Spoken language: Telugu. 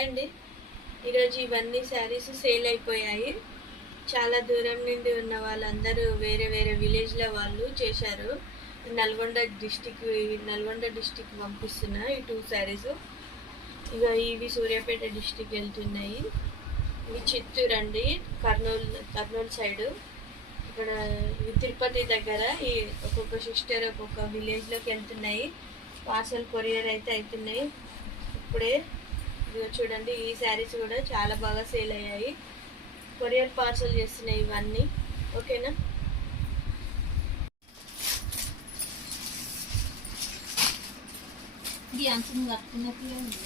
హాయ్ అండి. ఈరోజు ఇవన్నీ శారీస్ సేల్ అయిపోయాయి. చాలా దూరం నుండి ఉన్న వాళ్ళందరూ వేరే వేరే విలేజ్ల వాళ్ళు చేశారు. నల్గొండ డిస్టిక్ పంపిస్తున్నా ఈ 2 శారీస్. ఇక ఇవి సూర్యాపేట డిస్టిక్ వెళ్తున్నాయి. ఇవి చిత్తూరు అండి, కర్నూలు సైడు. ఇక్కడ ఇవి తిరుపతి దగ్గర. ఈ ఒక్కొక్క సిస్టర్ ఒక్కొక్క విలేజ్లోకి వెళ్తున్నాయి. పార్సల్ కొరియర్ అయితే అవుతున్నాయి ఇప్పుడే. ఇదిగో చూడండి, ఈ శారీస్ కూడా చాలా బాగా సేల్ అయ్యాయి. కొరియర్ పార్సల్ చేస్తున్నాయి ఇవన్నీ. ఓకేనా? ఇది అంత కట్టుకున్నట్టుగా ఉంది.